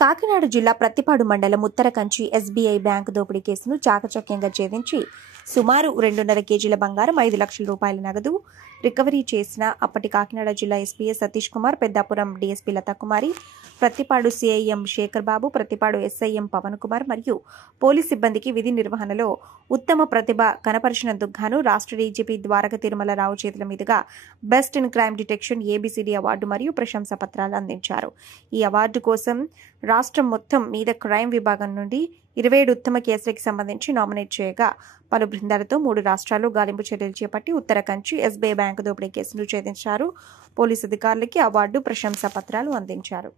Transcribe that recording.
కాకినాడ జిల్లా ప్రత్తిపాడు మండలం Uttarakanchi SBI bank దోపిడీ కేసును చాకచక్యంగా ఛేదించి సుమారు 2.5 కేజీల బంగారం 5 లక్షల రూపాయల నగదు రికవరీ చేసిన అప్పటి కాకినాడ జిల్లా ఎస్పీ సతీష్ కుమార్, పెద్దాపురం డీఎస్పీ లతాకుమారి, ప్రత్తిపాడు సీఐఎం శేఖర్ బాబు, ప్రత్తిపాడు ఎస్ఐఎం పవన్ కుమార్ మరియు పోలీస్ సిబ్బందికి విధి నిర్వహణలో ఉత్తమ ప్రతిభ కనపరిచినందుకు గాను రాష్ట్ర డీజీపీ ద్వారక తిరుమలరావు చేతుల మీదుగా best in crime detection ABCD award మరియు ప్రశంసా పత్రాలు అందించారు. ఈ అవార్డు కోసం రాష్ట్రం మొత్తం మీద క్రైమ్ విభాగం నుండి 27 ఉత్తమ కేసులకు సంబంధించి నామినేట్ చేయగా పలు బృందాలతో 3 రాష్ట్రాల్లో గాలింపు చర్యలు చేపట్టి ఉత్తరకంచి ఎస్బీఐ బ్యాంకు దోపిడీ కేసును ఛేదించారు. పోలీసు అధికారులకి అవార్డు, ప్రశంసా పత్రాలు అందించారు.